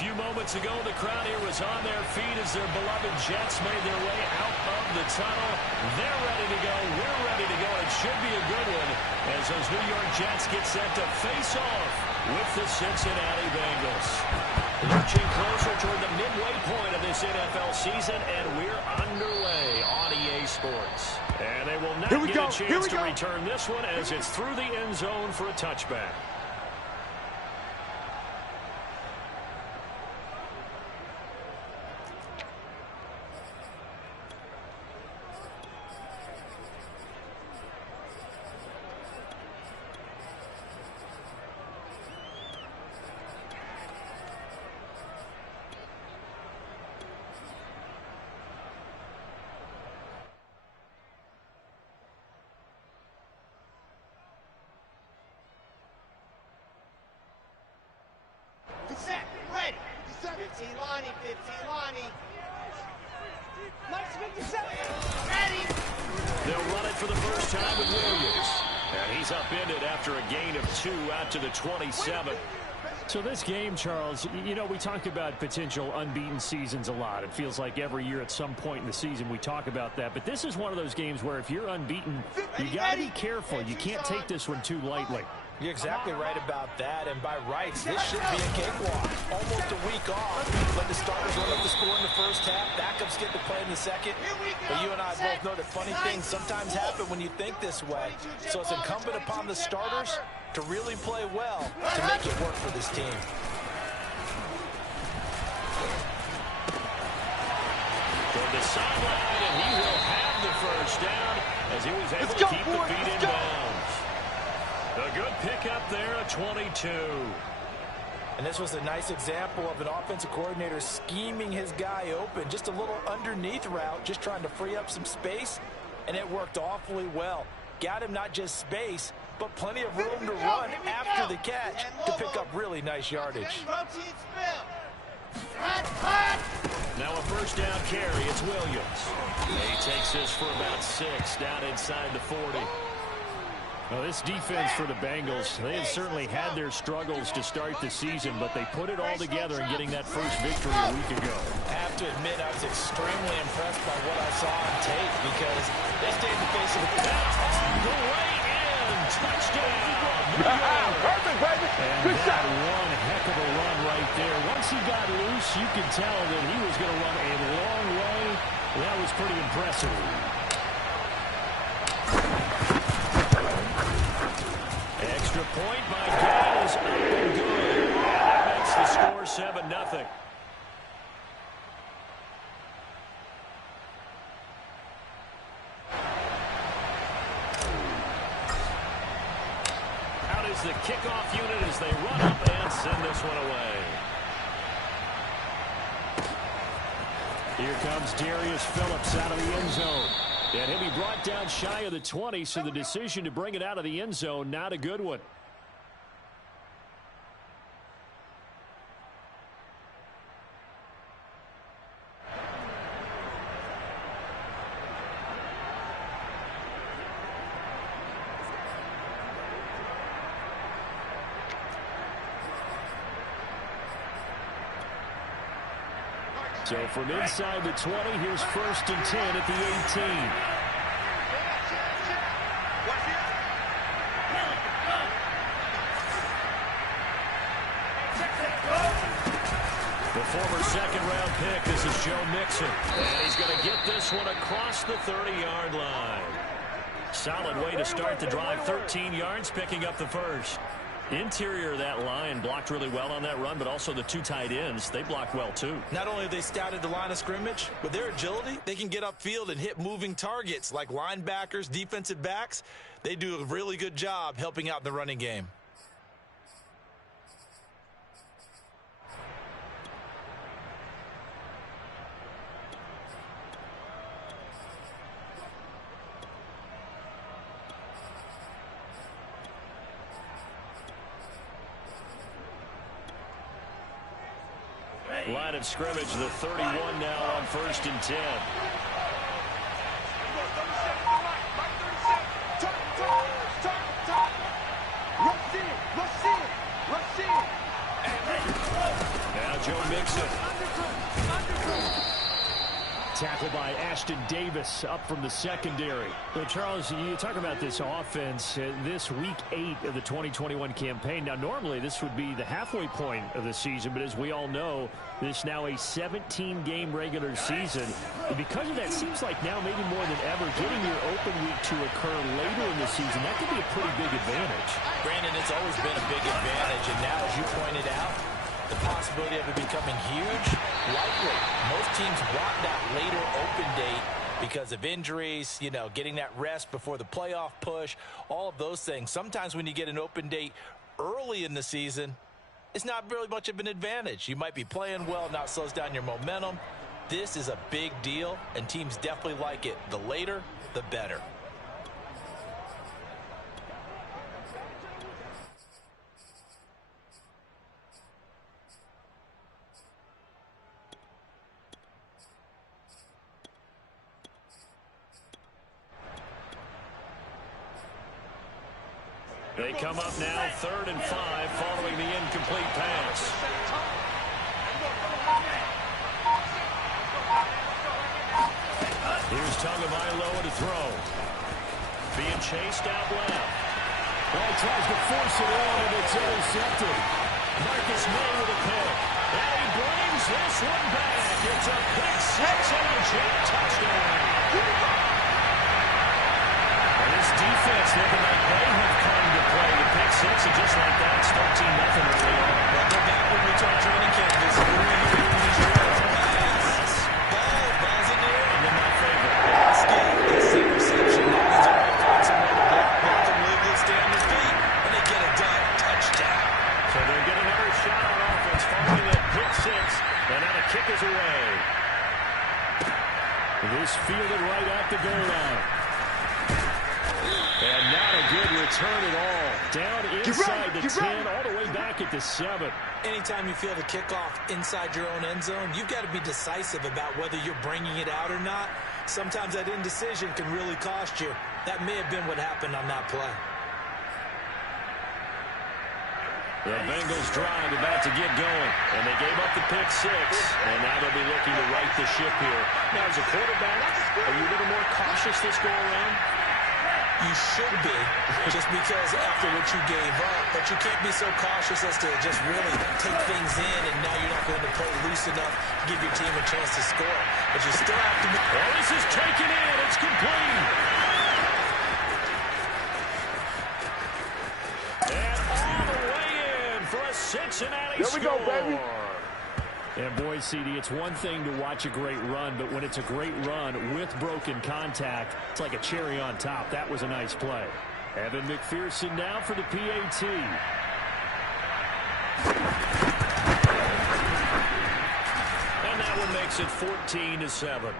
few moments ago, the crowd here was on their feet as their beloved Jets made their way out of the tunnel. They're ready to go. We're ready to go. It should be a good one as those New York Jets get set to face off with the Cincinnati Bengals. Inching closer toward the midway point of this NFL season, and we're underway on EA Sports. And they will not get a chance to return this one as it's through the end zone for a touchback. Set, ready. 15 Lonnie, 15 Lonnie. Lex 57. Ready. They'll run it for the first time with Williams. And he's upended after a gain of 2 out to the 27. So this game, Charles, you know, we talk about potential unbeaten seasons a lot. It feels like every year at some point in the season we talk about that. But this is one of those games where if you're unbeaten, you got to be careful. You can't take this one too lightly. You're exactly right about that, and by rights, this should be a cakewalk. Almost a week off. Let the starters run up the score in the first half. Backups get to play in the second. But you and I both know that funny things sometimes happen when you think this way. So it's incumbent upon the starters to really play well to make it work for this team. Toward the sideline, and he will have the first down as he was able to keep the feet in bounds. A good pickup there at 22. And this was a nice example of an offensive coordinator scheming his guy open. Just a little underneath route, just trying to free up some space, and it worked awfully well. Got him not just space, but plenty of room to run after the catch to pick up really nice yardage. Now a first down carry, it's Williams. He takes this for about 6 down inside the 40. Well, this defense for the Bengals, they have certainly had their struggles to start the season, but they put it all together in getting that first victory a week ago. I have to admit, I was extremely impressed by what I saw on tape because they stayed in the face of the That's on the way in. Touchdown. Perfect, baby. And that one heck of a run right there. Once he got loose, you could tell that he was going to run a long way. That was pretty impressive. Extra point by Gaz, up and good. And that makes the score 7-0. Out is the kickoff unit as they run up and send this one away. Here comes Darius Phillips out of the end zone. And he'll be brought down shy of the 20, so the decision to bring it out of the end zone, not a good one. So from inside the 20, here's 1st and 10 at the 18. The former second-round pick, this is Joe Mixon. And he's going to get this one across the 30-yard line. Solid way to start the drive, 13 yards, picking up the first. Interior of that line blocked really well on that run, but also the 2 tight ends, they blocked well too. Not only have they scouted the line of scrimmage, with their agility, they can get upfield and hit moving targets like linebackers, defensive backs. They do a really good job helping out in the running game. Line of scrimmage, the 31 now on 1st and 10. Now Joe Mixon. Tackled by Ashton Davis up from the secondary. So, Charles, you talk about this offense, this week 8 of the 2021 campaign. Now, normally this would be the halfway point of the season, but as we all know, this now a 17-game regular season. And because of that, it seems like now maybe more than ever, getting your open week to occur later in the season, that could be a pretty big advantage. Brandon, it's always been a big advantage, and now, as you pointed out, the possibility of it becoming huge, likely. Most teams want that later open date because of injuries, you know, getting that rest before the playoff push, all of those things. Sometimes when you get an open date early in the season, it's not really much of an advantage. You might be playing well, now it slows down your momentum. This is a big deal, and teams definitely like it. The later, the better. They come up now, 3rd and 5, following the incomplete pass. Here's Tagovailoa to throw. Being chased out left. Well, tries to force it in, and it's intercepted. Marcus May with a pick. And he brings this one back. It's a pick 6 and a Jet touchdown. This defense looking like they have come to play. The pick 6, and just like that, it's 13-0 early on. Well, go back when we talked training camp. This is what we hear in these drills. Pass. Ball's in the air. And then my favorite. Skip. It's the interception. That means they're going to find someone to block them legally, stay on their feet, and they get it done. Touchdown. So they'll get another shot on offense following that pick 6, and now the kick is away. This fielded right at the goal line. And not a good return at all. Down inside the 10, all the way back at the 7. Anytime you feel the kickoff inside your own end zone, you've got to be decisive about whether you're bringing it out or not. Sometimes that indecision can really cost you. That may have been what happened on that play. The Bengals drive about to get going, and they gave up the pick 6, and now they'll be looking to right the ship here. Now, as a quarterback, are you a little more cautious this go around? You should be, just because after what you gave up, but you can't be so cautious as to just really take things in, and now you're not going to play loose enough to give your team a chance to score. But you still have to be... Well, this is taken in. It's complete. And all the way in for a Cincinnati score. Here we go, baby. And boy, CD, it's one thing to watch a great run, but when it's a great run with broken contact, it's like a cherry on top. That was a nice play. Evan McPherson now for the PAT. And that one makes it 14-7.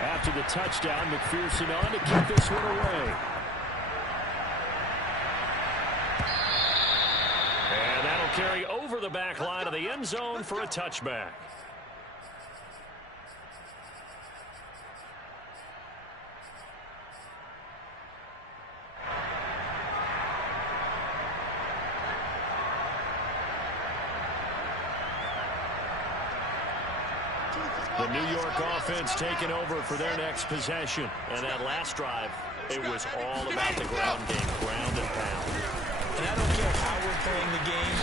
After the touchdown, McPherson on to kick this one away. And that'll carry over the back line of the end zone for a touchback. The New York offense taking over for their next possession. And that last drive, it was all about the ground game, ground and pound. And I don't care how we're playing the game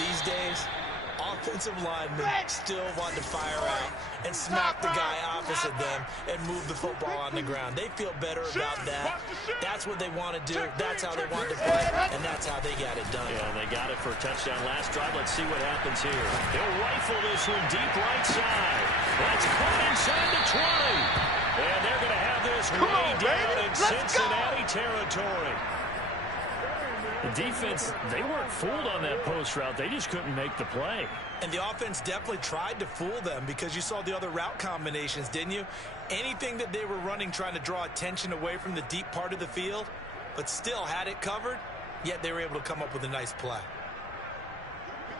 these days, offensive linemen still want to fire out and smack the guy opposite them and move the football on the ground. They feel better about that. That's what they want to do. That's how they want to play, and that's how they got it done. Yeah, and they got it for a touchdown last drive. Let's see what happens here. They'll rifle this one deep right side. That's caught inside the 20. And they're going to have this way down in Cincinnati territory. The defense, they weren't fooled on that post route. They just couldn't make the play. And the offense definitely tried to fool them because you saw the other route combinations, didn't you? Anything that they were running trying to draw attention away from the deep part of the field, but still had it covered, yet they were able to come up with a nice play.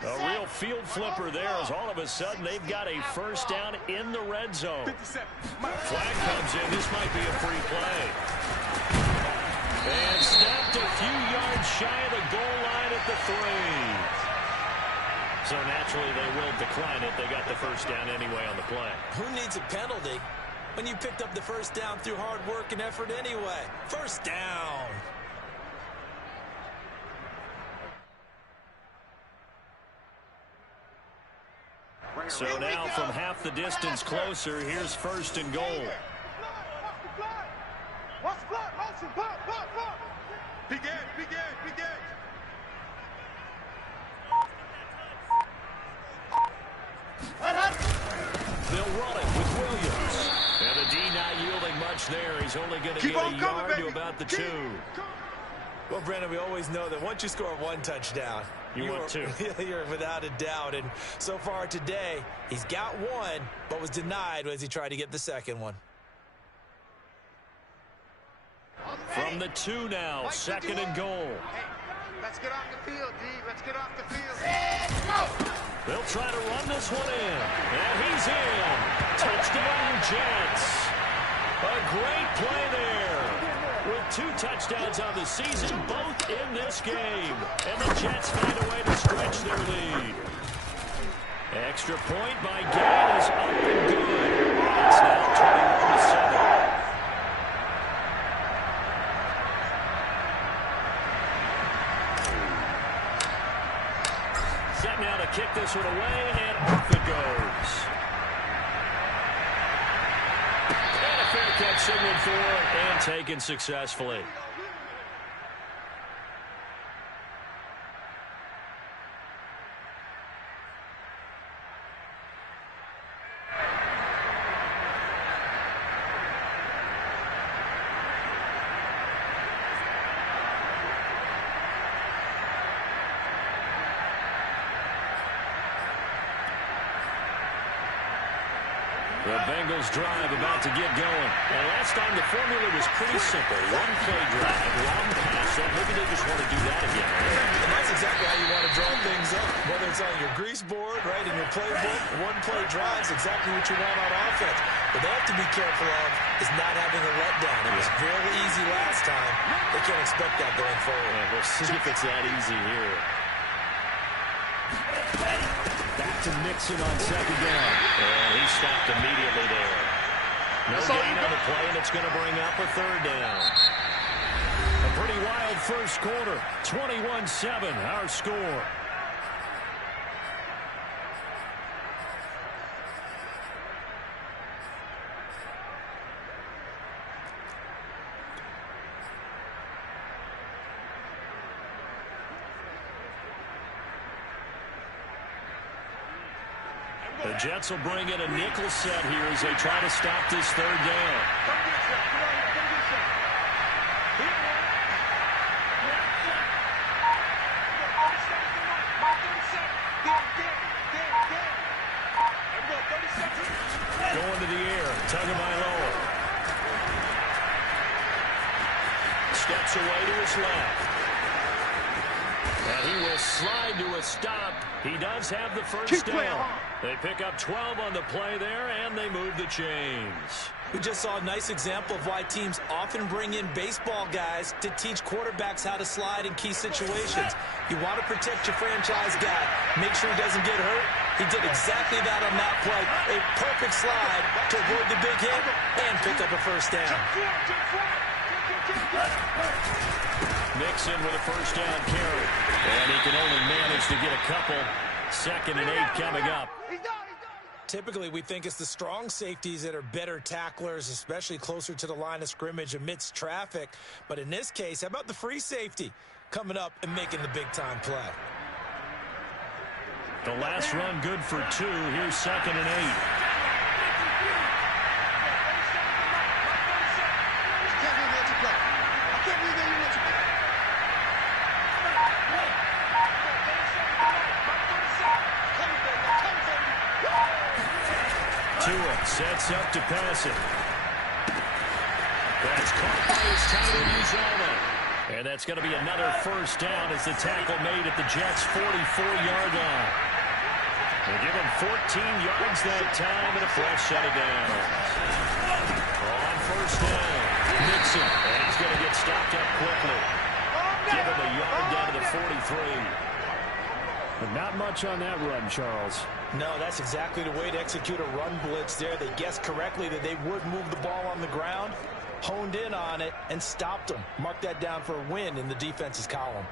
A real field flipper there as all of a sudden they've got a first down in the red zone. Flag comes in. This might be a free play. And snapped a few yards shy of the goal line at the 3. So naturally they will decline it. They got the first down anyway on the play. Who needs a penalty when you picked up the first down through hard work and effort anyway? First down. So now from half the distance closer, here's first and goal. They'll run it with Williams. And the D not yielding much there. He's only going to get a yard to about the 2. Well, Brandon, we always know that once you score one touchdown, want 2. You're without a doubt. And so far today, he's got one, but was denied as he tried to get the second one. From the 2 now, second and goal. Let's get off the field, D. Let's get off the field. They'll try to run this one in. And he's in. Touchdown, Jets. A great play there. With 2 touchdowns on the season, both in this game. And the Jets find a way to stretch their lead. Extra point by Gain is up and good. It's now 21-7. Set now to kick this one away, and off it goes. And a fair catch signaled for and taken successfully. The Bengals drive about to get going. And last time the formula was pretty simple. One play drive, one pass. So maybe they just want to do that again. And that's exactly how you want to draw things up. Whether it's on your grease board, right, in your playbook, one play drive is exactly what you want on offense. What they have to be careful of is not having a letdown. It was fairly easy last time. They can't expect that going forward. Yeah, we'll see if it's that easy here. Back to Mixon on second down. And he stopped immediately there. No gain on the play, and it's going to bring up a third down. A pretty wild first quarter. 21-7, our score. The Jets will bring in a nickel set here as they try to stop this third down. Going to the air, Tagovailoa. Steps away to his left. And he will slide to a stop. He does have the first down. They pick up 12 on the play there, and they move the chains. We just saw a nice example of why teams often bring in baseball guys to teach quarterbacks how to slide in key situations. You want to protect your franchise guy. Make sure he doesn't get hurt. He did exactly that on that play. A perfect slide to avoid the big hit and pick up a first down. Mixon with a first down carry. And he can only manage to get a couple. 2nd and 8 coming up. Typically, we think it's the strong safeties that are better tacklers, especially closer to the line of scrimmage amidst traffic. But in this case, how about the free safety coming up and making the big-time play? The last run good for 2. Here's 2nd and 8. Tua sets up to pass it. That's caught by his tight end, Uzama. And that's going to be another first down as the tackle made at the Jets' 44-yard line. They give him 14 yards that time and a fresh set of downs. On first down, Nixon. And he's going to get stopped up quickly. Give him a yard down to the 43. But not much on that run, Charles. No, that's exactly the way to execute a run blitz there. They guessed correctly that they would move the ball on the ground, honed in on it, and stopped them. Mark that down for a win in the defense's column.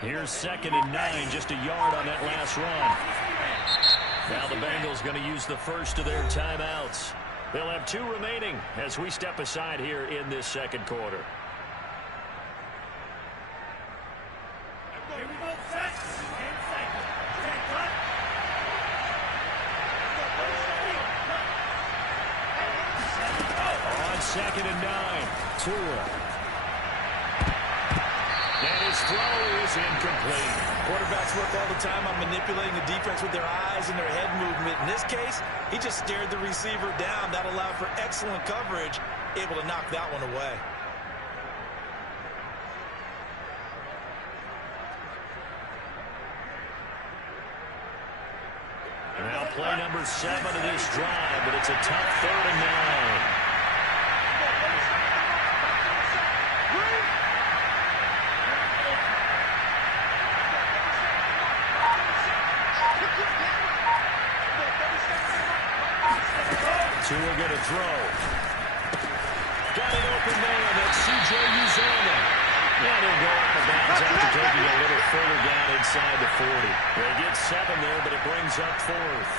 Here's 2nd and 9, just a yard on that last run. Now the Bengals going to use the first of their timeouts. They'll have 2 remaining as we step aside here in this second quarter. On 2nd and 9, Tua. And his throw is incomplete. Quarterbacks work all the time on manipulating the defense with their eyes and their head movement. In this case, he just stared the receiver down. That allowed for excellent coverage, able to knock that one away. Now play number 7 of this drive, but it's a tough 3rd and 9. Tua going to throw. Got an open man. That's C.J. Uzomah. And he'll go out of bounds after taking a little further down inside the 40. They get 7 there, but it brings up 4th.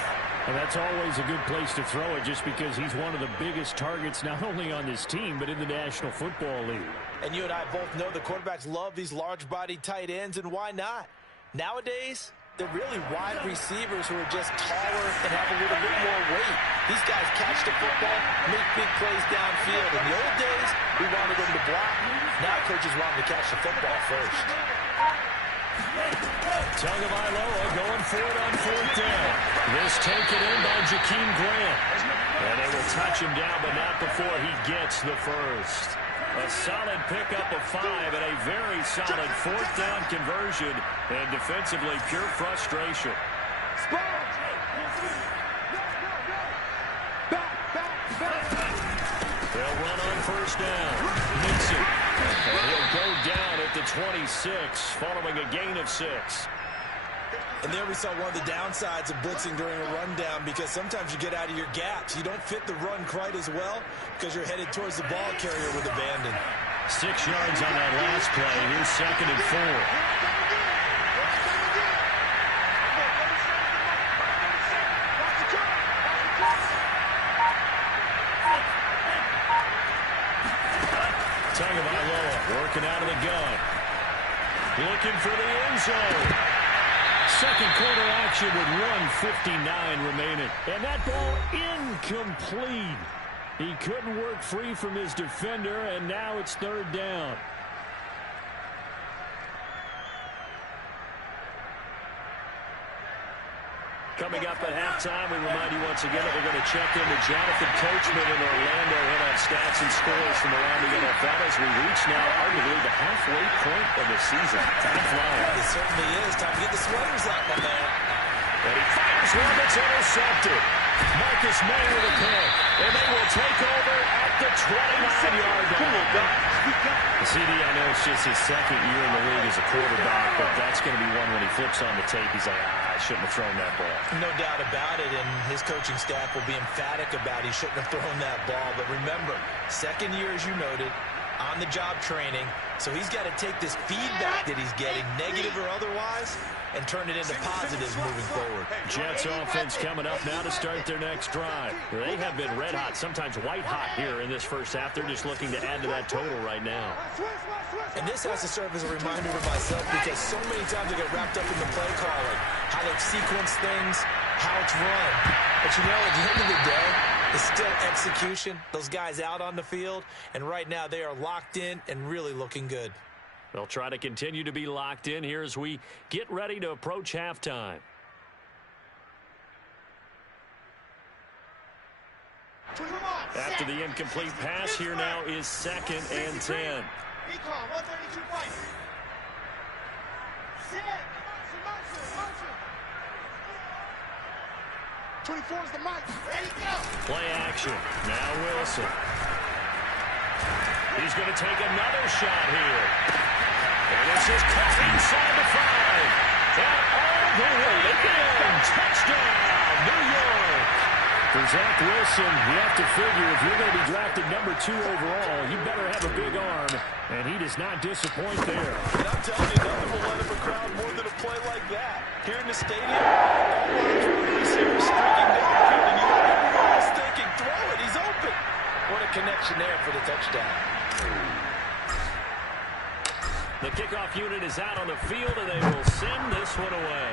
And that's always a good place to throw it just because he's one of the biggest targets not only on this team, but in the National Football League. And you and I both know the quarterbacks love these large-bodied tight ends, and why not? Nowadays, they're really wide receivers who are just taller and have a little bit more weight. These guys catch the football, make big plays downfield. In the old days, we wanted them to block. Now coaches want them to catch the football first. Tagovailoa going for it on 4th down. This taken in by Jakeem Grant. And they will touch him down, but not before he gets the first. A solid pickup of 5 and a very solid 4th down conversion. And defensively, pure frustration. They'll run on 1st down. Nixon. And he'll go down at the 26, following a gain of 6. And there we saw one of the downsides of blitzing during a rundown, because sometimes you get out of your gaps. You don't fit the run quite as well because you're headed towards the ball carrier with abandon. 6 yards on that last play. Here's 2nd and 4. Tagovailoa working out of the gun. Looking for the end zone. Second quarter action with 1:59 remaining. And that ball incomplete. He couldn't work free from his defender, and now it's 3rd down. Coming up at halftime, we remind you once again that we're going to check in with Jonathan Coachman in Orlando, hit on stats and scores from around the NFL as we reach now arguably the halfway point of the season. Time flying. It certainly is. Time to get the sweaters out, my man. And he fires one that's intercepted. Marcus May with a pick. And they will take over at the 29-yard line. CD, I know it's just his second year in the league as a quarterback, but that's going to be one when he flips on the tape. He's like, I shouldn't have thrown that ball. No doubt about it, and his coaching staff will be emphatic about he shouldn't have thrown that ball. But remember, second year, as you noted, on-the-job training. So he's got to take this feedback that he's getting, negative or otherwise, and turn it into positives moving forward. Jets offense coming up now to start their next drive. They have been red hot, sometimes white hot here in this first half. They're just looking to add to that total right now. And this has to serve as a reminder to myself because so many times I get wrapped up in the play calling, how they sequence things, how it's run. But you know, at the end of the day, it's still execution. Those guys out on the field, and right now they are locked in and really looking good. They'll try to continue to be locked in here as we get ready to approach halftime. After the incomplete pass, here now is 2nd and 10. 24 is the mic. Ready, go. Play action. Now Wilson. He's going to take another shot here. And it's just caught inside the 5. And all the way to in. Touchdown, New York. For Zach Wilson, you have to figure if you're going to be drafted number 2 overall, you better have a big arm. And he does not disappoint there. And I'm telling you, nothing will let up a crowd more than a play like that. Here in the stadium, all receivers streaking downfield, and you have everyone else thinking, throw it, he's open. What a connection there for the touchdown. The kickoff unit is out on the field, and they will send this one away.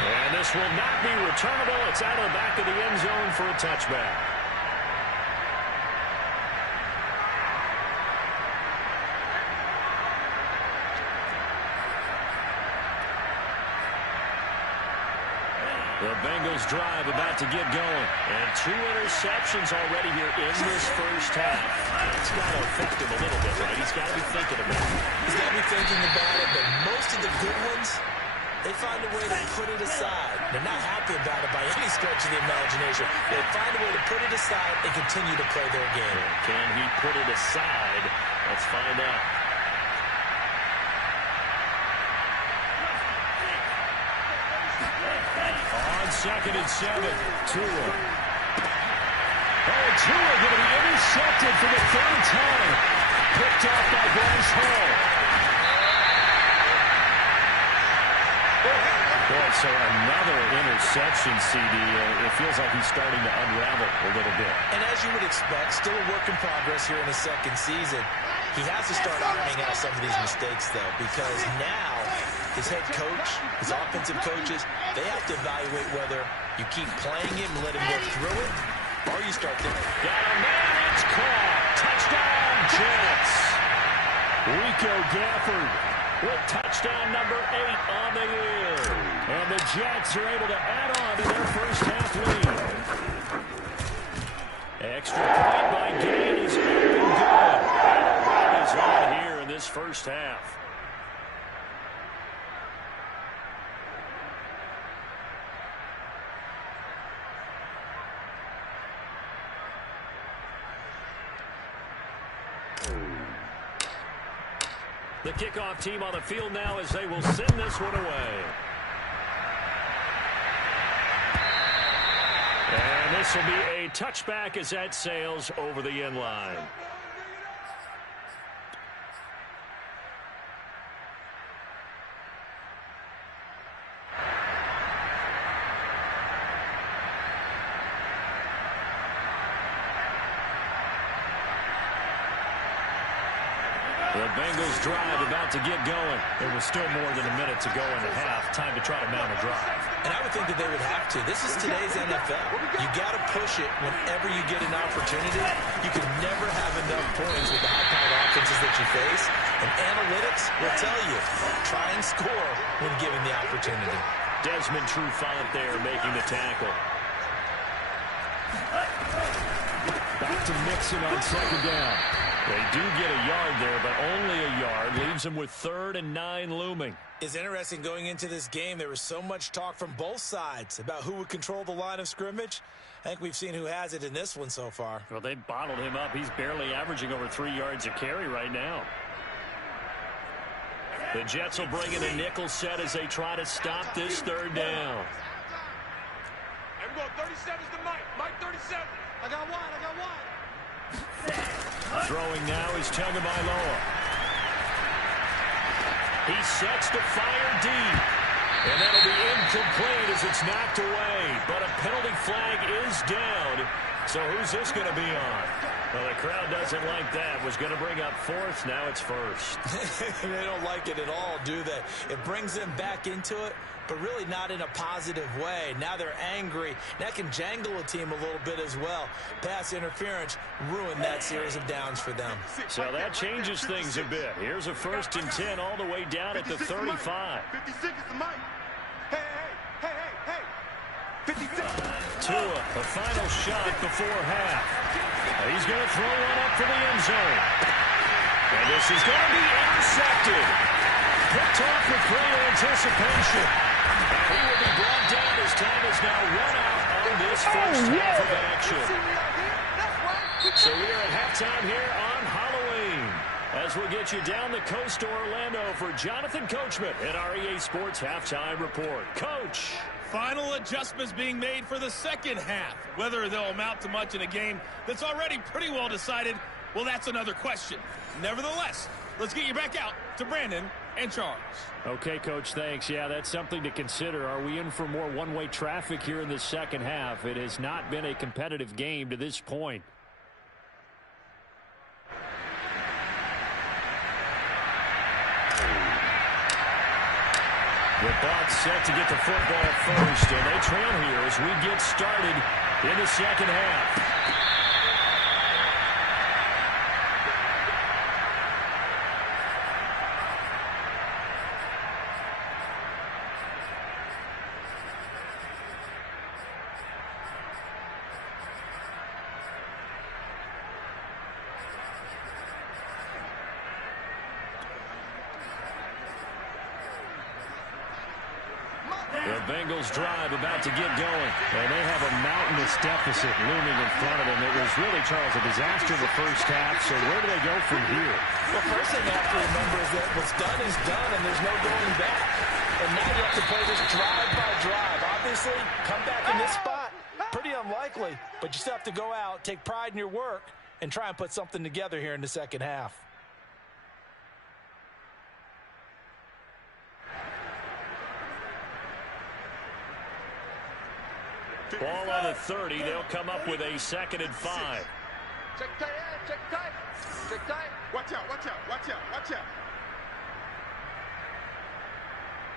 And this will not be returnable. It's out of the back of the end zone for a touchback. The Bengals drive about to get going. And 2 interceptions already here in this first half. That's got to affect him a little bit, right? He's got to be thinking about it. He's got to be thinking about it, but most of the good ones, they find a way to put it aside. They're not happy about it by any stretch of the imagination. They find a way to put it aside and continue to play their game. Can he put it aside? Let's find out. On 2nd and 7, Tua. Oh, Tua going to be intercepted for the 3rd time. Picked off by Bryce Hall. Boy, so another interception, CD. It feels like he's starting to unravel a little bit. And as you would expect, still a work in progress here in his 2nd season. He has to start ironing out some of these mistakes, though, because now his head coach, his offensive coaches, they have to evaluate whether you keep playing him and let him work through it, or you start thinking, got a man, it's caught. Touchdown, Jets. Rico Gafford with touchdown number 8 on the year. And the Jets are able to add on to their first half lead. Extra point by Gain is up and good. And the run is on here in this first half. The kickoff team on the field now as they will send this one away. And this will be a touchback as that sails over the end line. The Bengals drive about to get going. There was still more than a minute to go in the half. Time to try to mount a drive. And I would think that they would have to. This is today's NFL. You got to push it whenever you get an opportunity. You can never have enough points with the high-powered offenses that you face. And analytics will tell you, try and score when given the opportunity. Desmond Trufant there making the tackle. Back to Mixon on 2nd down. They do get a yard there, but only a yard. Leaves leaves them with 3rd and 9 looming. It's interesting going into this game. There was so much talk from both sides about who would control the line of scrimmage. I think we've seen who has it in this one so far. Well, they bottled him up. He's barely averaging over 3 yards a carry right now. The Jets will bring in a nickel set as they try to stop this 3rd down. I'm going 37's to Mike. Mike 37. I got one. Throwing now is Tagovailoa. He sets to fire deep. And that'll be incomplete as it's knocked away. But a penalty flag is down. So who's this going to be on? Well, the crowd doesn't like that. Was going to bring up 4th. Now it's 1st. They don't like it at all, do they? It brings them back into it, but really not in a positive way. Now they're angry. That can jangle a team a little bit as well. Pass interference ruined that series of downs for them. So that changes things a bit. Here's a 1st and 10 all the way down at the 35. 56 is the Mike. Hey. 56. Tua, a final shot before half. He's going to throw one up for the end zone. And this is going to be intercepted. Picked off with greater anticipation. And he will be brought down as time is now run out on this first half of action. So we are at halftime here on Halloween as we get you down the coast to Orlando for Jonathan Coachman at our EA Sports Halftime Report. Coach. Final adjustments being made for the second half. Whether they'll amount to much in a game that's already pretty well decided, well, that's another question. Nevertheless, let's get you back out to Brandon and Charles. Okay, Coach, thanks. Yeah, that's something to consider. Are we in for more one-way traffic here in the second half? It has not been a competitive game to this point. The Bucs set to get the football first, and they trail here as we get started in the second half. The Bengals drive about to get going. And they have a mountainous deficit looming in front of them. It was really, Charles, a disaster in the first half. So where do they go from here? Well, first thing you have to remember is that what's done is done, and there's no going back. And now you have to play this drive by drive. Obviously, come back in this spot, pretty unlikely. But you still have to go out, take pride in your work, and try and put something together here in the second half. Ball on the 30. They'll come up with a 2nd and 5. Check tight, check tight. Check tight. Watch out.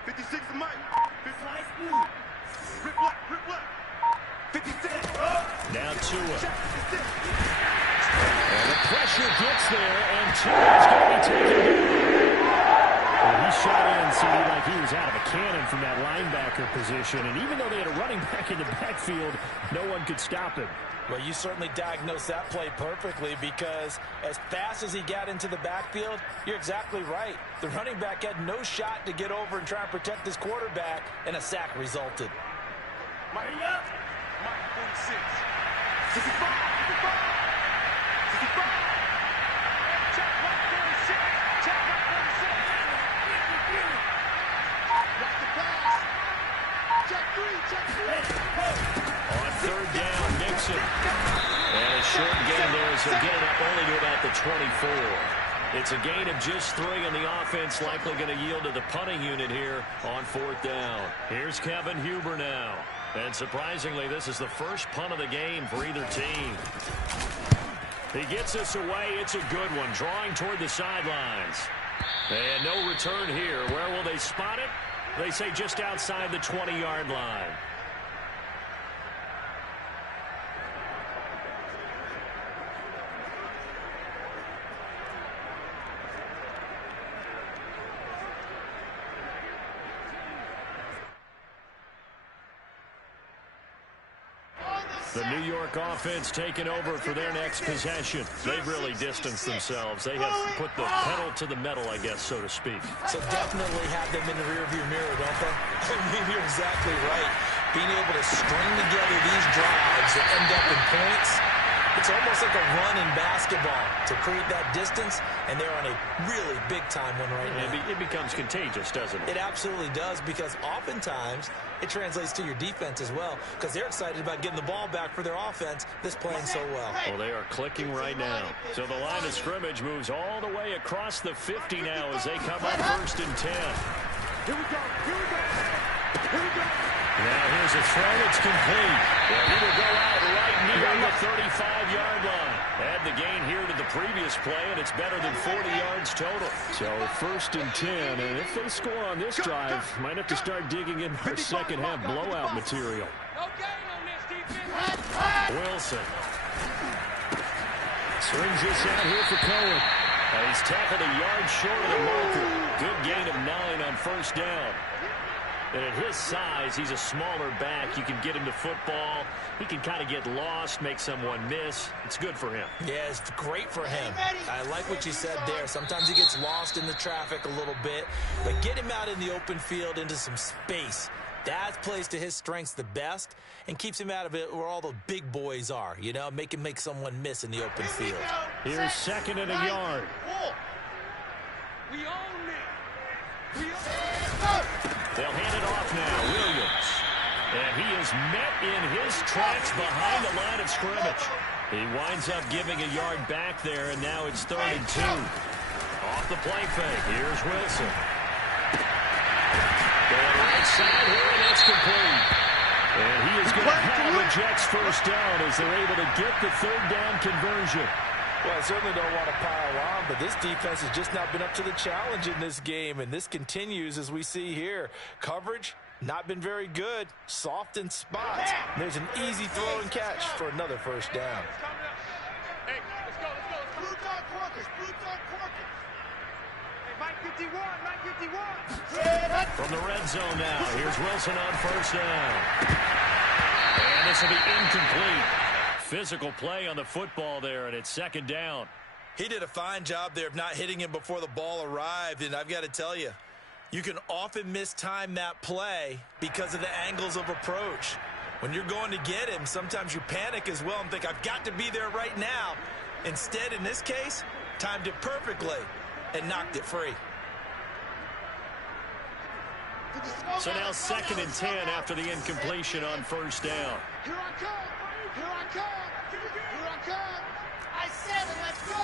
56 is Mike. 56. Rip left. 56. Now Tua. And the pressure gets there, and Tua is going to be taken down. Well, he shot in, seemed like he was out of a cannon from that linebacker position. And even though they had a running back in the backfield, no one could stop him. Well, you certainly diagnosed that play perfectly because as fast as he got into the backfield, you're exactly right. The running back had no shot to get over and try and protect his quarterback, and a sack resulted. Mike 46. 65. Check Mike 46. Check Mike 46. Watch the pass. Check 3. On 3rd down, Nixon. And a short gain there as he'll get it up only to about the 24. It's a gain of just 3, and the offense likely going to yield to the punting unit here on 4th down. Here's Kevin Huber now. And surprisingly, this is the first punt of the game for either team. He gets this away. It's a good one, drawing toward the sidelines. And no return here. Where will they spot it? They say just outside the 20-yard line. The New York offense taking over for their next possession. They've really distanced themselves. They have put the pedal to the metal, I guess, so to speak. So definitely have them in the rearview mirror, don't they? I mean, you're exactly right. Being able to string together these drives that end up in points, it's almost like a run in basketball to create that distance, and they're on a really big-time one right now. It becomes contagious, doesn't it? It absolutely does, because oftentimes it translates to your defense as well, because they're excited about getting the ball back for their offense that's playing so well. Well, they are clicking right now. So the line of scrimmage moves all the way across the 50 now as they come up 1st and 10. Here we go. Here we go. Here we go. Now here's a throw. It's complete. Well, he will go out right near the 35-yard line. Add the gain here to the previous play, and it's better than 40 yards total. So 1st and 10, and if they score on this drive, might have to start digging in for second-half blowout material. No gain on this defense. Wilson swings this out here for Cohen. He's tackled a yard short of the marker. Good gain of 9 on 1st down. And at his size, he's a smaller back. You can get him to football. He can kind of get lost, make someone miss. It's good for him. Yeah, it's great for him. I like what you said there. Sometimes he gets lost in the traffic a little bit. But get him out in the open field into some space. That plays to his strengths the best and keeps him out of it where all the big boys are. You know, make him make someone miss in the open field. Here's 2nd and a yard. We own it. We own it. They'll hand it off now. Williams. And he is met in his tracks behind the line of scrimmage. He winds up giving a yard back there, and now it's 3rd and 2. Off the play fake. Here's Wilson. Going right side here, and it's complete. And he is going to have the Jets 1st down as they're able to get the 3rd down conversion. Well, I certainly don't want to pile on, but this defense has just not been up to the challenge in this game, and this continues as we see here. Coverage, not been very good. Soft in spots. There's an easy throw and catch for another 1st down. Hey, let's go. Blue dog Corkers. Hey, Mike 51. From the red zone now, here's Wilson on 1st down. And this will be incomplete. Physical play on the football there, and it's 2nd down. He did a fine job there of not hitting him before the ball arrived, and I've got to tell you, you can often mistime that play because of the angles of approach. When you're going to get him, sometimes you panic as well and think, I've got to be there right now. Instead, in this case, timed it perfectly and knocked it free. So now 2nd and 10 after the incompletion on 1st down. Here I come. I said it. Let's go.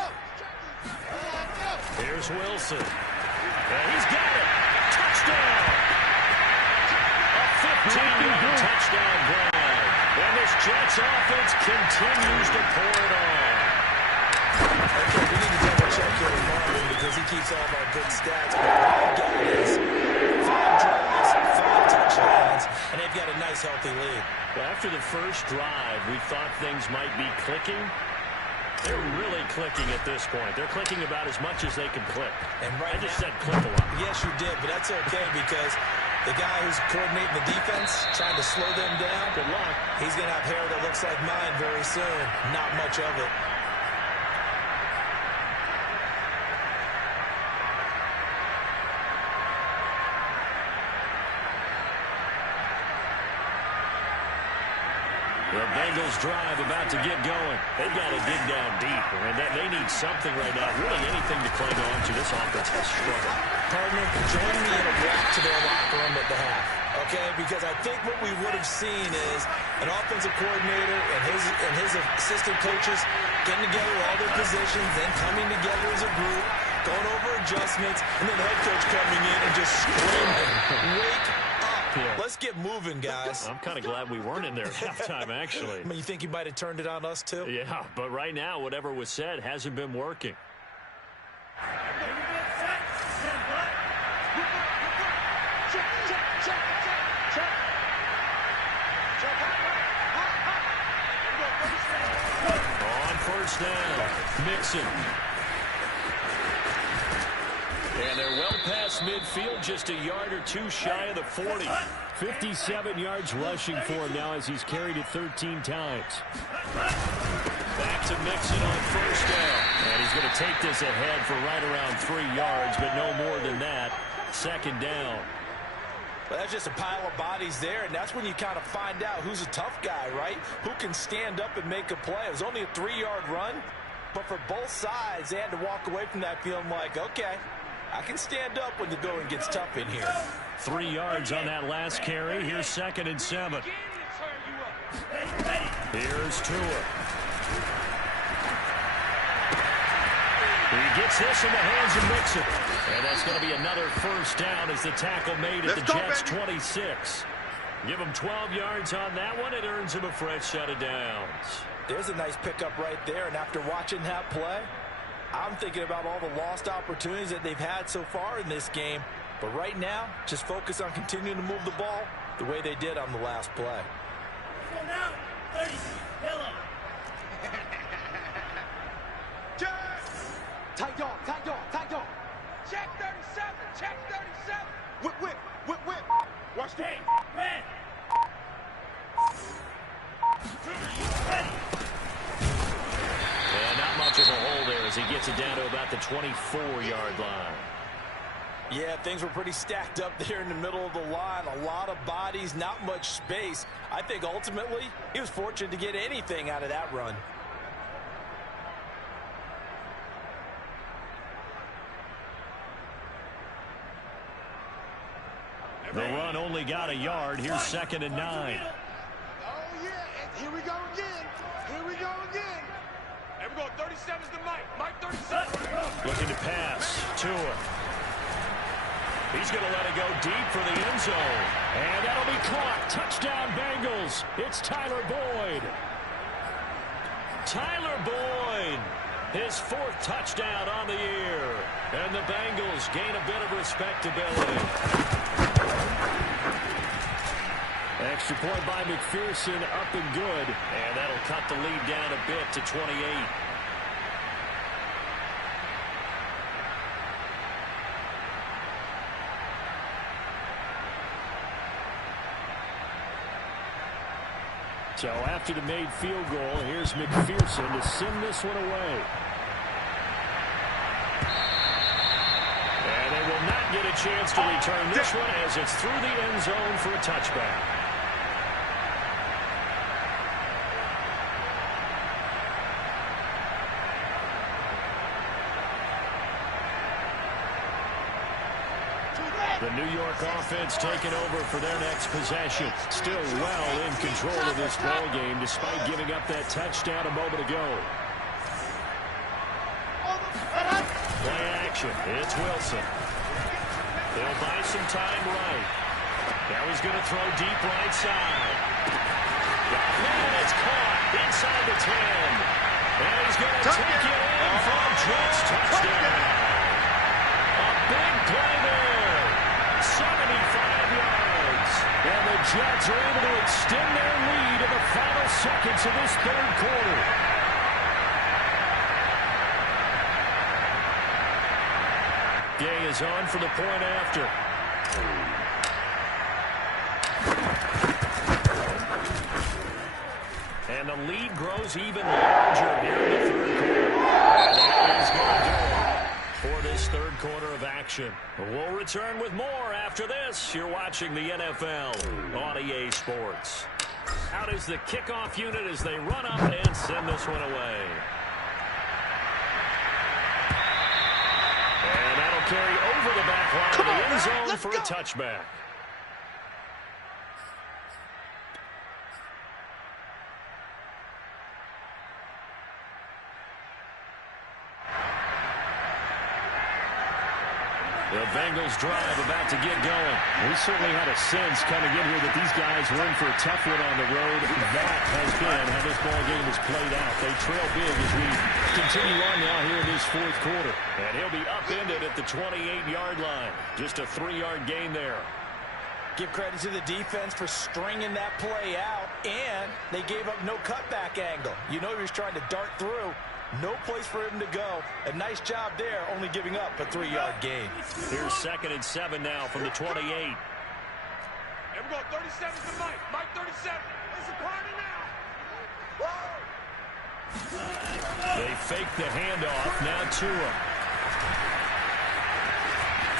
Here's Wilson. And he's got it. Touchdown. A 15-yard touchdown drive. And this Jets offense continues to pour it on. Okay, we need to double-check here with Marvin because he keeps all of our good stats. But what I've got is 5 drives, 5 touchdowns, and they've got a nice, healthy lead. Well, after the first drive, we thought things might be clicking. They're really clicking at this point. They're clicking about as much as they can click. And right I just now, said click a lot. Yes, you did, but that's okay because the guy who's coordinating the defense, trying to slow them down, Good luck. he's going to have hair that looks like mine very soon. Not much of it. The Bengals drive about to get going. They've got to dig down deep. I mean, they need something right now, really anything to cling on to. This offense has struggled. Partner, join me in a walk to their locker room at the half, okay? Because I think what we would have seen is an offensive coordinator and his assistant coaches getting together all their positions, then coming together as a group, going over adjustments, and then the head coach coming in and just screaming, wake up. Yeah. Let's get moving, guys. I'm kind of glad we weren't in there at halftime, actually. I mean, you think he might have turned it on us, too? Yeah, but right now, whatever was said hasn't been working. On 1st down, Mixon. And they're well past midfield, just a yard or two shy of the 40. 57 yards rushing for him now as he's carried it 13 times. Back to Mixon on first down. And he's going to take this ahead for right around 3 yards, but no more than that. Second down. Well, that's just a pile of bodies there, and that's when you kind of find out who's a tough guy, right? Who can stand up and make a play. It was only a 3-yard run, but for both sides, they had to walk away from that feeling like, okay, I can stand up when the going gets tough in here. 3 yards on that last carry. Here's 2nd and 7. Here's Tua. He gets this in the hands of Mixon. And that's going to be another first down as the tackle made at the Jets' 26. Give him 12 yards on that one. It earns him a fresh set of downs. There's a nice pickup right there. And after watching that play, I'm thinking about all the lost opportunities that they've had so far in this game. But right now, just focus on continuing to move the ball the way they did on the last play. Tight dog, tight dog, tight dog. Check 37, check 37. Whip, whip, whip, whip. Watch the man. And not much of a hole there as he gets it down to about the 24-yard line. Yeah, things were pretty stacked up there in the middle of the line. A lot of bodies, not much space. I think ultimately he was fortunate to get anything out of that run. The run only got a yard. Here's 2nd and 9. Oh, yeah. And here we go again. Here we go again. And we're going 37's to Mike. Mike 37. Looking to pass. Tua. He's going to let it go deep for the end zone. And that'll be caught. Touchdown, Bengals. It's Tyler Boyd. Tyler Boyd. His 4th touchdown on the year. And the Bengals gain a bit of respectability. Extra point by McPherson, up and good. And that'll cut the lead down a bit to 28. So after the made field goal, here's McPherson to send this one away. And they will not get a chance to return this one as it's through the end zone for a touchback. The New York offense taking over for their next possession. Still well in control of this ball game despite giving up that touchdown a moment ago. Play action. It's Wilson. They'll buy some time right. Now he's going to throw deep right side. And it's caught inside the 10. And he's going to take it in for a Jets touchdown. A big play there. 75 yards. And the Jets are able to extend their lead in the final seconds of this 3rd quarter. Gay is on for the point after. And the lead grows even larger here in the 3rd quarter. That is going to do it for this 3rd quarter of action. We'll return with more after this. You're watching the NFL on EA Sports. Out is the kickoff unit as they run up and send this one away. And that'll carry over the back line of the end zone for a touchback. The Bengals drive about to get going. We certainly had a sense coming in here that these guys were in for a tough one on the road. That has been how this ball game has played out. They trail big as we continue on now here in this 4th quarter. And he'll be upended at the 28-yard line. Just a 3-yard gain there. Give credit to the defense for stringing that play out, and they gave up no cutback angle. You know he was trying to dart through. No place for him to go. A nice job there, only giving up a 3-yard gain. Here's 2nd and 7 now from the 28. Here we go, 37 to Mike. Mike 37. It's a party now. Whoa! They fake the handoff. Now Tua.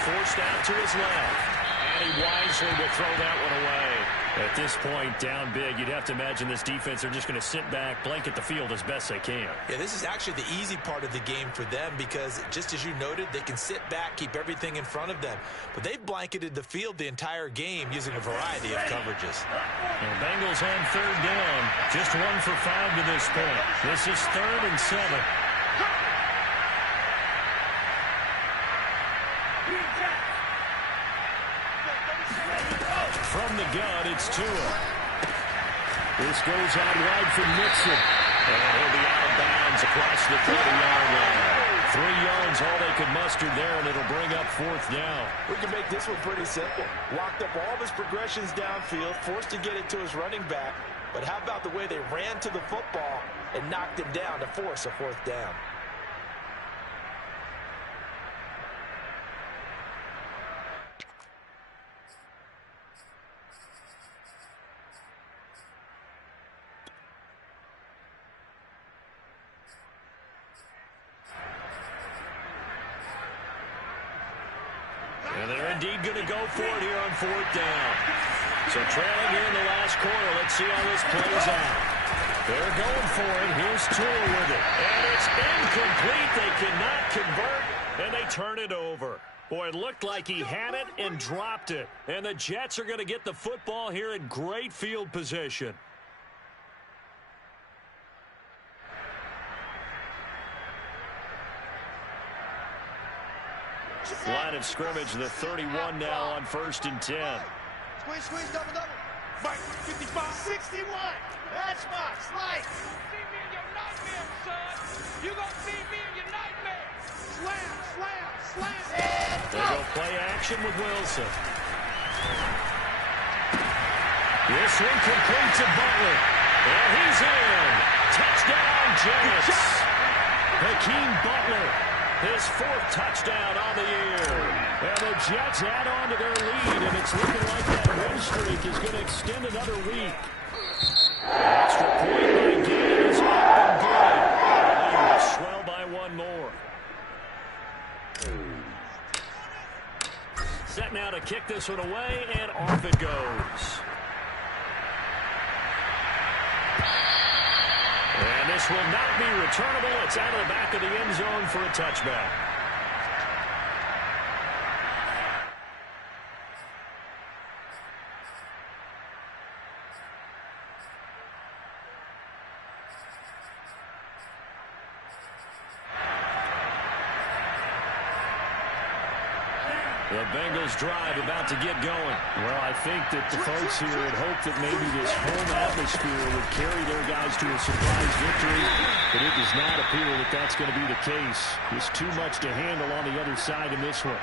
Forced out to his left. And he wisely will throw that one away. At this point, down big, you'd have to imagine this defense are just going to sit back, blanket the field as best they can. Yeah, this is actually the easy part of the game for them because, just as you noted, they can sit back, keep everything in front of them. But they've blanketed the field the entire game using a variety of coverages. And Bengals on 3rd down. Just 1 for 5 to this point. This is 3rd and 7. From the gun, it's Tua. This goes out wide for Mixon. And he'll be out of bounds across the 30-yard line. 3 yards, all they could muster there, and it'll bring up 4th down. We can make this one pretty simple. Locked up all of his progressions downfield, forced to get it to his running back. But how about the way they ran to the football and knocked him down to force a 4th down? And they're indeed going to go for it here on 4th down. So trailing here in the last quarter. Let's see how this plays out. They're going for it. Here's Tua with it. And it's incomplete. They cannot convert, and they turn it over. Boy, it looked like he had it and dropped it. And the Jets are going to get the football here in great field position. Line of scrimmage, the 31 now on 1st and 10. Squeeze, squeeze, double, double. Mike, 55. 61. That's my slice. See me in your nightmare, son. You gonna see me in your nightmare. Slam, slam, slam. They go play action with Wilson. This one complete to Butler. And he's in. Touchdown, Jets. Hakeem Butler. His 4th touchdown on the year. And the Jets add on to their lead, and it's looking like that win streak is going to extend another week. Extra point by game is up and good. They will swell by 1 more. Set now to kick this one away, and off it goes. And this will not be returnable. It's out of the back of the end zone for a touchback. The Bengals drive about to get going. Well, I think that the folks here had hoped that maybe this home atmosphere would carry their guys to a surprise victory, but it does not appear that that's going to be the case. There's too much to handle on the other side in this one.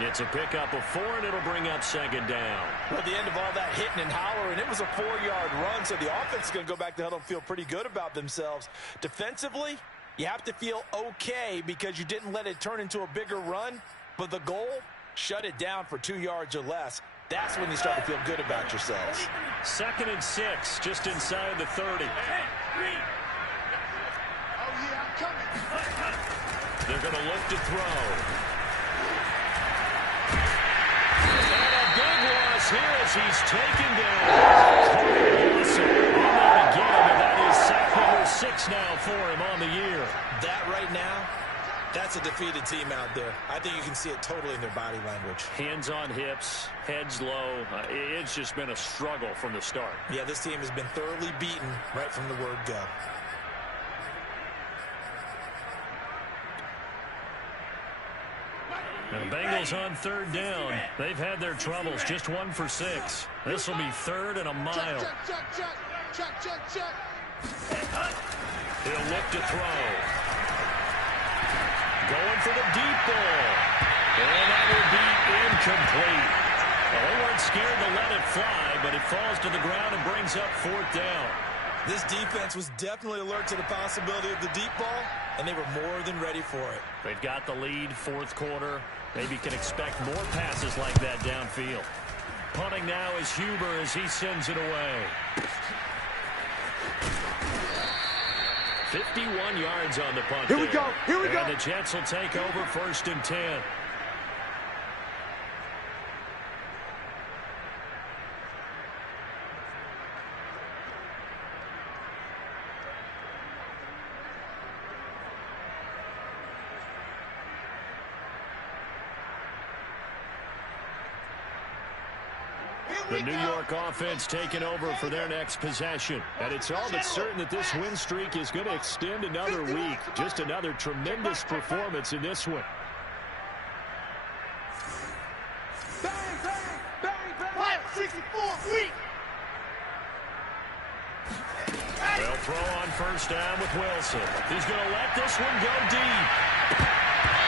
It's a pickup of 4, and it'll bring up 2nd down. Well, at the end of all that hitting and hollering, it was a 4-yard run, so the offense is going to go back to huddle and feel pretty good about themselves. Defensively, you have to feel okay because you didn't let it turn into a bigger run, but the goal, shut it down for 2 yards or less. That's when you start to feel good about yourselves. 2nd and 6, just inside the 30. Oh, yeah, I'm coming. They're going to look to throw. And a big loss here as he's taken down. And that is sack number 6 now for him on the year. That right now, that's a defeated team out there. I think you can see it totally in their body language. Hands on hips, heads low. It's just been a struggle from the start. Yeah, this team has been thoroughly beaten right from the word go. And the Bengals on 3rd down. They've had their troubles. Just 1 for 6. This will be 3rd and a mile. Check. He'll look to throw. Going for the deep ball. And that will be incomplete. Well, they weren't scared to let it fly, but it falls to the ground and brings up 4th down. This defense was definitely alert to the possibility of the deep ball, and they were more than ready for it. They've got the lead, fourth quarter. Maybe can expect more passes like that downfield. Punting now is Huber as he sends it away. 51 yards on the punt. Here we go. Here we go. And the Jets will take over 1st and 10. The New York offense taking over for their next possession. And it's all but certain that this win streak is going to extend another week. Just another tremendous performance in this one. Bang, bang, bang, bang. 64 week. They'll throw on 1st down with Wilson. He's going to let this one go deep.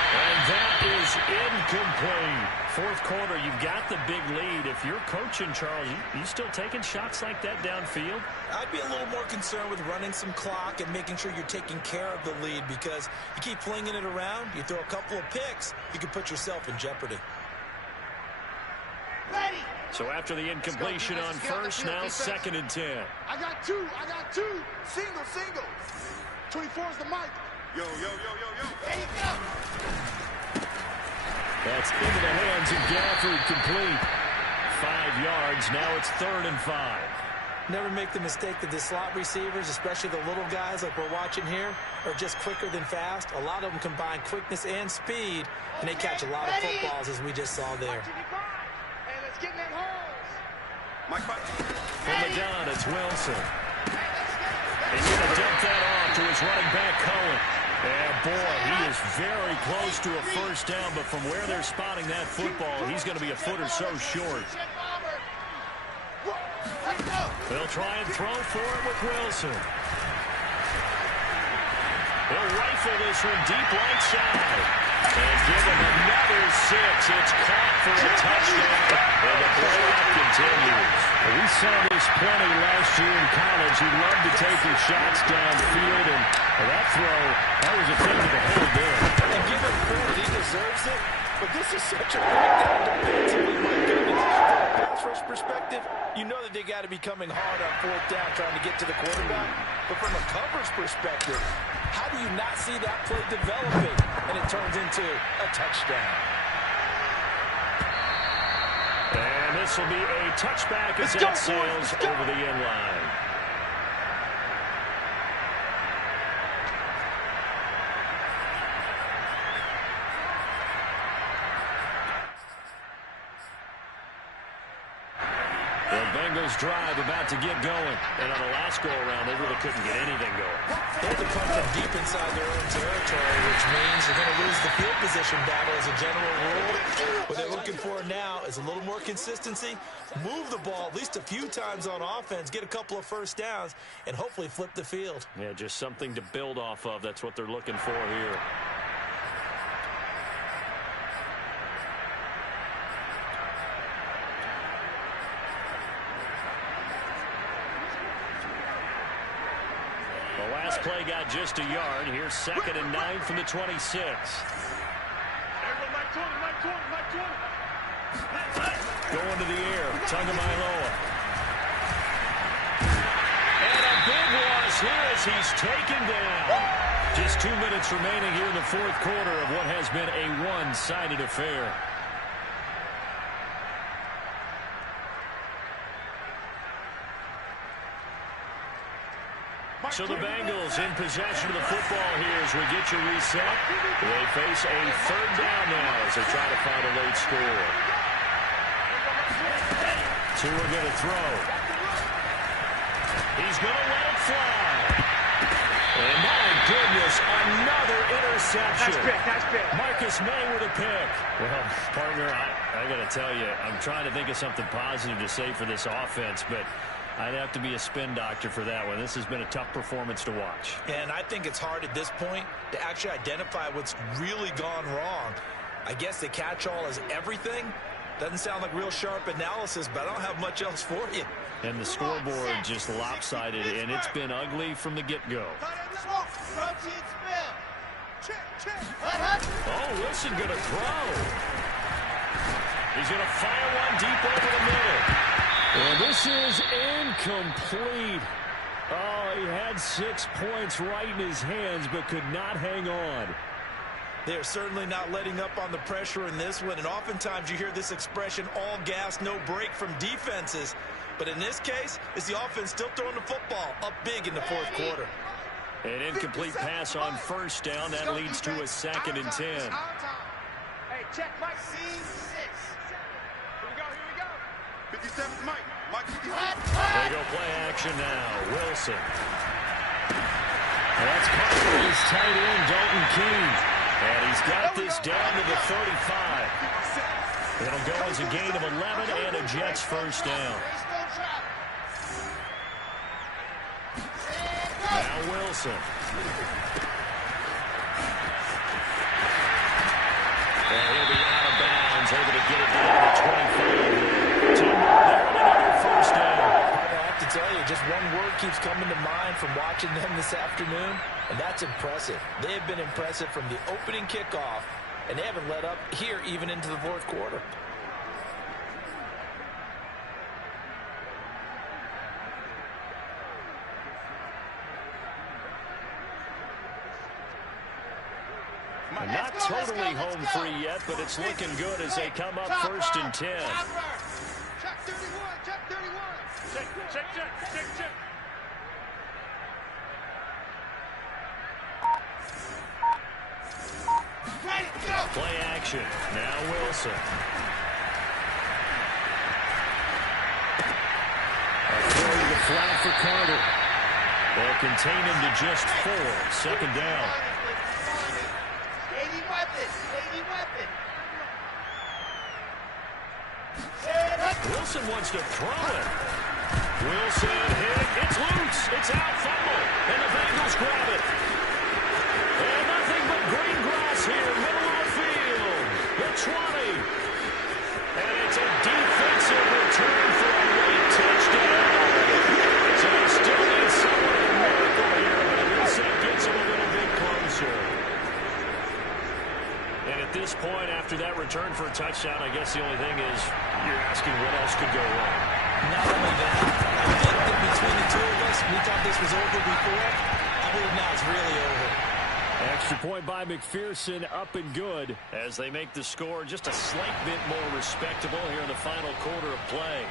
And that is incomplete. Fourth quarter, you've got the big lead. If you're coaching, Charles, you still taking shots like that downfield? I'd be a little more concerned with running some clock and making sure you're taking care of the lead, because you keep flinging it around, you throw a couple of picks, you can put yourself in jeopardy. Ready. So after the incompletion on 1st, now 2nd and 10. I got two. Single. 24 is the mic. Yo. There you go. That's into the hands of Gafford, complete. 5 yards. Now it's 3rd and 5. Never make the mistake that the slot receivers, especially the little guys like we're watching here, are just quicker than fast. A lot of them combine quickness and speed, and they catch a lot of footballs, as we just saw there. Hey, let's get in that hole. From the gun, it's Wilson. He's going to dump that off to his running back, Cohen. And boy, he is very close to a 1st down, but from where they're spotting that football, he's going to be a foot or so short. They'll try and throw for it with Wilson. They'll rifle this one deep right side. And give him another 6. It's caught for a touchdown. And the blowout continues. We saw this plenty last year in college. He loved to take his shots downfield, and that throw, that was a thing of the whole there. And give him credit, he deserves it. But this is such a breakdown defensively, my goodness. From a pass rush perspective, you know that they got to be coming hard on 4th down trying to get to the quarterback. But from a coverage perspective, how do you not see that play developing? And it turns into a touchdown. And this will be a touchback as that sails over the end line. Bengals drive about to get going. And on the last go-around, they really couldn't get anything going. They had to come from deep inside their own territory, which means they're going to lose the field position battle as a general rule. What they're looking for now is a little more consistency, move the ball at least a few times on offense, get a couple of 1st downs, and hopefully flip the field. Yeah, just something to build off of. That's what they're looking for here. The last play got just a yard. Here's 2nd and 9 from the 26. Going to the air, Tagovailoa. And a big loss here as he's taken down. Just 2 minutes remaining here in the fourth quarter of what has been a one-sided affair. So the Bengals in possession of the football here as we get you reset. They face a 3rd down now as they try to find a late score. Tua going to throw. He's going to let it fly. And my goodness, another interception. That's big. Marcus May with a pick. Well, partner, I got to tell you, I'm trying to think of something positive to say for this offense, but I'd have to be a spin doctor for that one. This has been a tough performance to watch. And I think it's hard at this point to actually identify what's really gone wrong. I guess the catch-all is everything. Doesn't sound like real sharp analysis, but I don't have much else for you. And the scoreboard just lopsided, and it's been ugly from the get-go. Oh, Wilson going to throw. He's going to fire one deep over the middle. And this is incomplete. Oh, he had 6 points right in his hands, but could not hang on. They're certainly not letting up on the pressure in this one, and oftentimes you hear this expression, all gas, no break from defenses. But in this case, it's the offense still throwing the football up big in the fourth quarter. An incomplete pass on first down. That leads to a 2nd and 10. Hey, check Mike. Scene 6. Here we go. 57 Mike. Mike 57. They go play action now. Wilson. And that's caught his tight end, Dalton Keene. And he's got this down to the 35. It'll go as a gain of 11 and a Jets first down. Now Wilson. And he'll be out of bounds, able to get it down to 25. 2 more there and another first down. I have to tell you, just one word keeps coming to mind from watching them this afternoon, and that's impressive. They have been impressive from the opening kickoff, and they haven't let up here even into the fourth quarter. And not totally home free yet, but it's looking good as they come up 1st and 10. Check 31. Check. Play action. Now Wilson. A throw to the flat for Carter. They'll contain him to just 4. 2nd down. Wilson wants to throw it. Wilson hit. It's loose. It's out. Fumble. And the Bengals grab it. And nothing but green grass here. Middle of the field. The 20. And it's a defensive return for a late touchdown. So they still need someone to miracle here, but at least that gets them a little bit closer. And at this point, after that return for a touchdown, I guess the only thing is you're asking what else could go wrong. Not only that, I think that between the two of us, we thought this was over before. I believe now it's really over. Extra point by McPherson, up and good as they make the score just a slight bit more respectable here in the final quarter of play.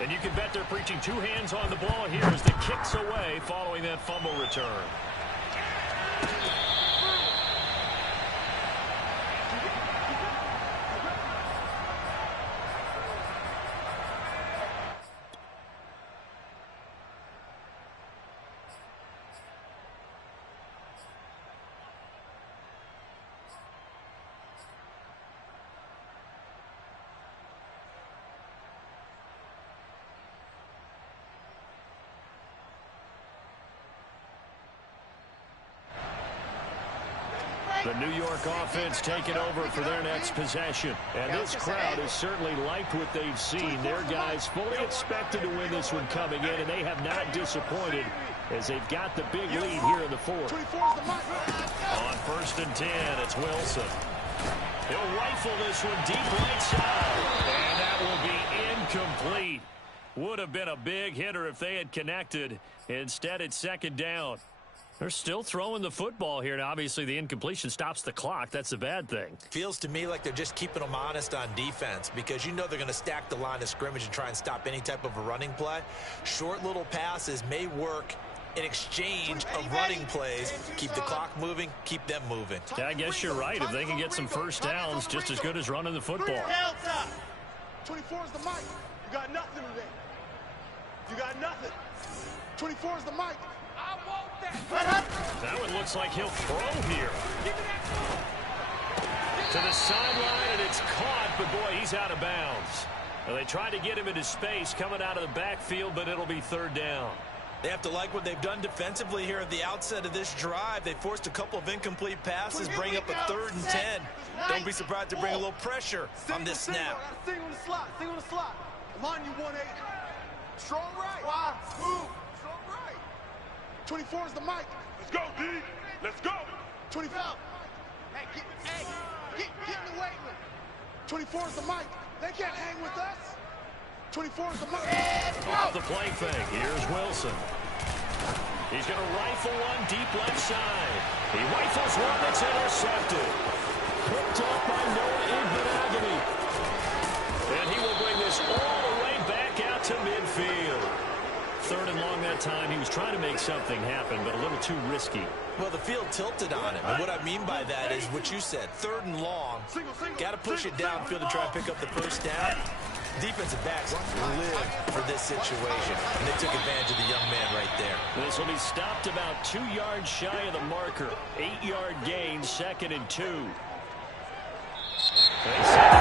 And you can bet they're preaching 2 hands on the ball here as the kick's away following that fumble return. The New York offense taking over for their next possession. And this crowd has certainly liked what they've seen. Their guys fully expected to win this one coming in, and they have not disappointed as they've got the big lead here in the fourth. On 1st and 10, it's Wilson. He'll rifle this one deep right side. And that will be incomplete. Would have been a big hitter if they had connected. Instead, it's 2nd down. They're still throwing the football here, and obviously the incompletion stops the clock. That's the bad thing. Feels to me like they're just keeping them honest on defense because you know they're going to stack the line of scrimmage and try and stop any type of a running play. Short little passes may work in exchange of running plays. Keep the clock moving, keep them moving. Yeah, I guess you're right. If they can get some first downs, just as good as running the football. 24 is the mic. You got nothing today. You got nothing. 24 is the mic. I want that. That one looks like he'll throw here. To the sideline, and it's caught, but boy, he's out of bounds. Well, they tried to get him into space coming out of the backfield, but it'll be 3rd down. They have to like what they've done defensively here at the outset of this drive. They forced a couple of incomplete passes, bring up a 3rd and 10. Don't be surprised to bring a little pressure on this snap. Sing on the slot. Sing on the slot. Come on, you 1-8. Strong right. Why? Move. Strong right. 24 is the mic. Let's go, D. Let's go. 25. Get in the way with it. 24 is the mic. They can't hang with us. 24 is the mic. Off the play fake. Here's Wilson. He's going to rifle one deep left side. He rifles one that's intercepted. Picked up by Noah Igbenogany. And he will bring this all the way back out to midfield. 3rd and long that time. He was trying to make something happen, but a little too risky. Well, the field tilted on him. And what I mean by that is what you said. 3rd and long. Got to push it downfield to try and pick up the first down. Defensive backs live for this situation. And they took advantage of the young man right there. This will be stopped about 2 yards shy of the marker. 8-yard gain, 2nd and 2. They set